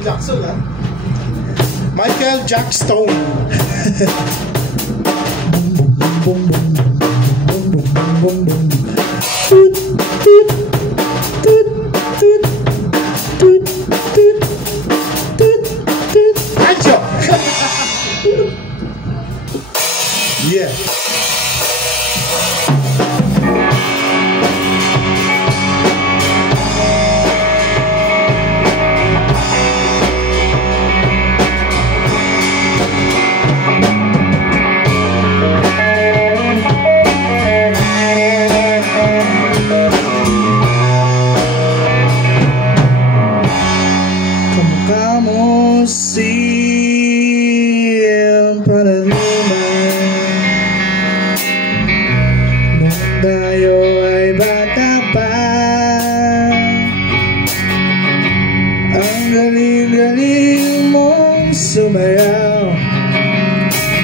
Jackson, ha? Michael Jackson. Yeah. Sumayaw,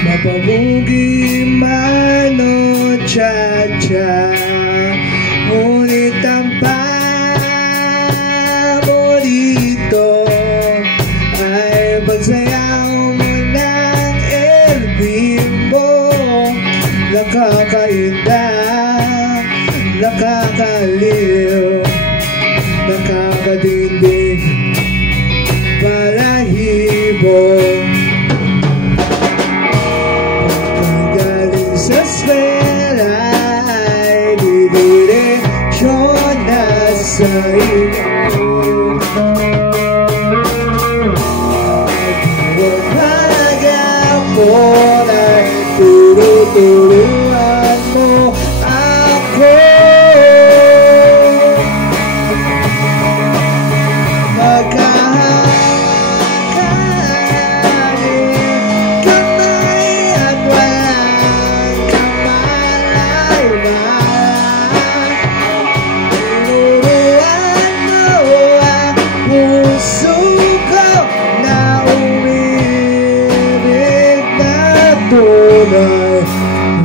mapabugi man o cha-cha, ngunit ang paborito ay pagsayaw mo ng El Bimbo. Nakakainda, nakakaliw, nakakadindig, balahibo. Pagkagaling sa eskwela ay didiretsyon na sa inyo. At maghagapon ay turuturuan mo ako.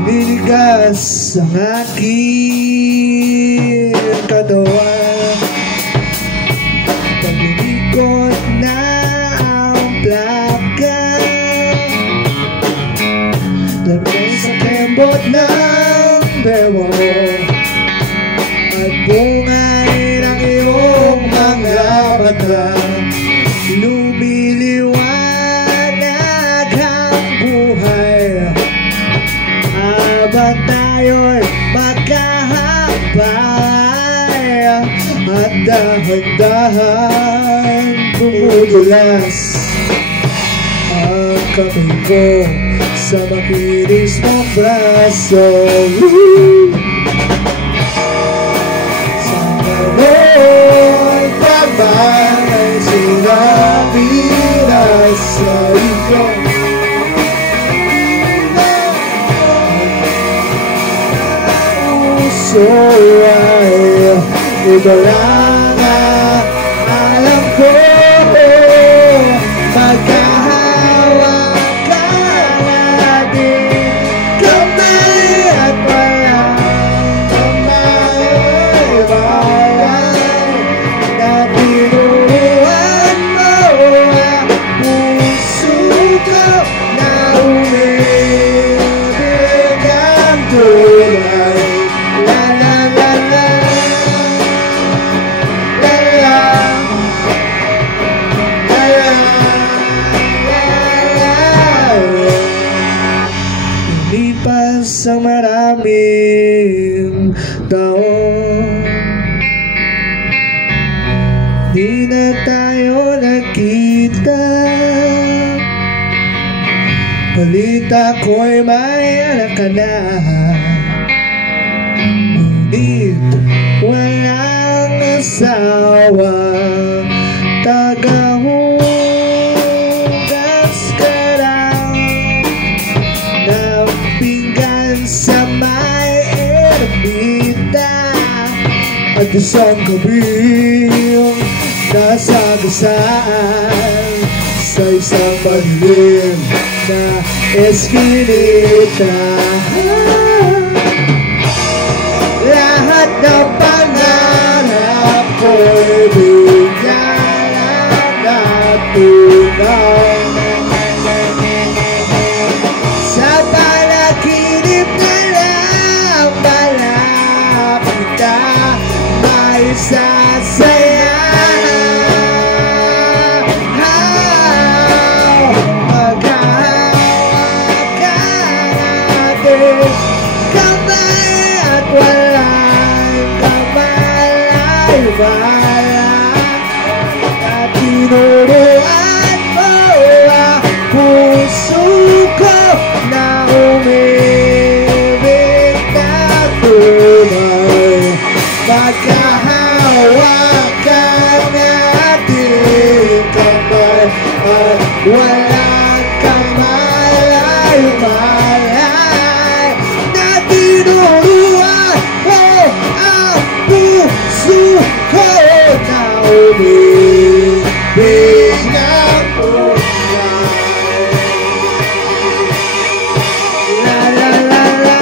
Ninigas ang aking katawan, pag-iikot na ang plaka, lagay sa kembot ng bewo at bungay ng iyong mga mata. Lumiliwanag ang buhay habang tayo'y magkahabay, at dahan-dahan tumutulas ang kamay ko sa makinis mong braso. Sana mo'y pagmang ay sinabi na sa iyo. So ay ito lang ang alam ko, magkahawakan natin kamay at walang kamay-bayan, na tinuruan mo ang puso ko na umibig ang tulad. Lipas ang maraming taon, di na tayo nakita. Balita ko'y may anak ka na, ngunit walang asawa. Tagahugas ka lang ng pinggan sa may ermita, at isang gabing nasagasaan sa isang madilim na eskinita. Lahat ng pangarap ko'y bigla lang natin. sasaya. Magkahawak ka natin kamay at walang kamalay-malay. At tinuruan mo ang puso ko na umibig na tunay. Magkahawakan natin kamay at walang kamalay-malay. Na tinuruan mo ang puso ko na umibig na tunay. La la la la.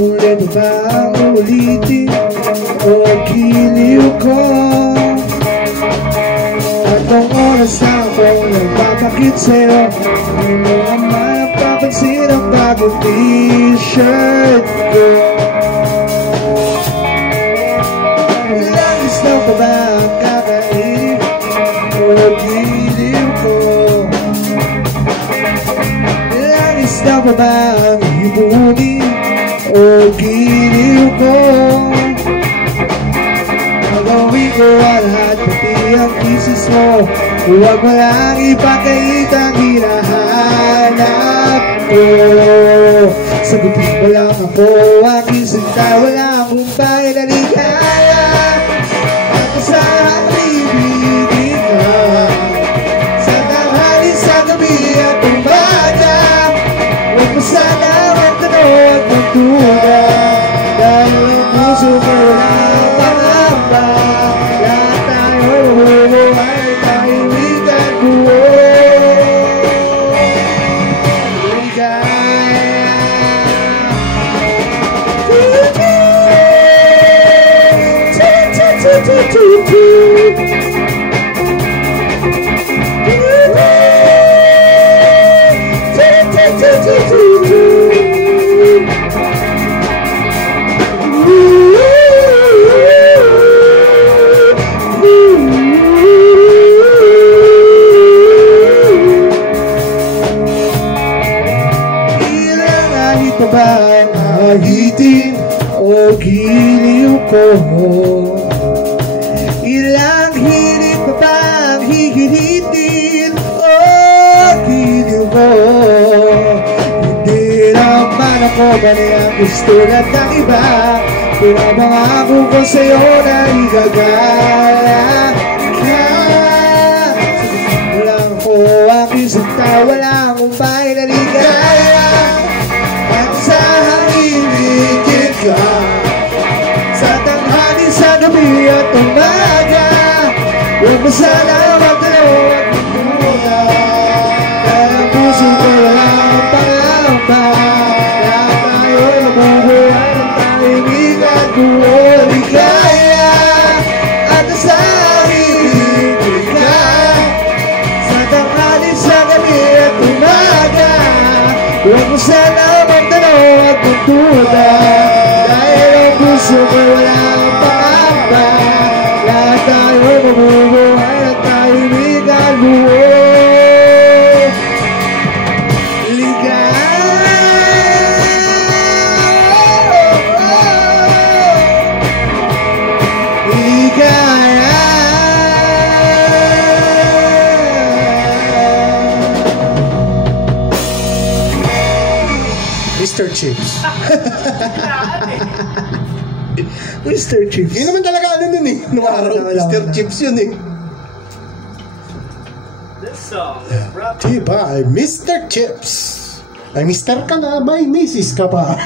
Ulit bang ulitin o giliw ko? At ang oras na akong nagpapakit sa'yo, hindi mo ang mapapansin ang bagong t-shirt ko. Langis na pa ba ang kakainin o giliw ko? Langis na pa ba ang hibunin o giliw ako. Gagawin ko ang lahat, pati ang kisses mo. Huwag mo lang ipakita ang hinahanap ko. Sagutin mo lang ako, aking sinta. Wala akong bahay na ligaya. At saan ibigin ka. Sa tanghali, sa gabi at umaga. Huwag mo sana magtanong at magduda. Dahil ang puso ko walang pangamba. Lahat tayo mabubuhay, tahimikan ko. Ilang pa ba ang ahitin o giliw ko? Ilang hilig pa ba ang hihilitin o giliw ko? Hindi naman ako bali ang gusto lang ng iba. Pinapangako ko sa'yo na igagala ka. Wala ako aking sinta, wala akong bahay na ligaya. At sa hangin ka, sa tanghali, sa gabi at umaga. Huwag mo sana magdalaw at magmuna. Dahil ang puso ko walang pangamba. Lahat tayo'y mabubuhay ng tahimikan ko o ligaya. At sa hangin ka, sa tanghali, sa gabi at umaga. Huwag mo sana magdalaw at magduda. Dahil ang puso ko walang pangamba. Lahat tayo mabubuhay at tahimikan buo. Ligaya. Mr. Chips. Mr. Chips. Yun naman talaga ano nun eh. Nung araw, Mr. Chips yun eh. This song is brought By Mr. Chips. Ay, Mr. ka na, may Mrs. ka pa.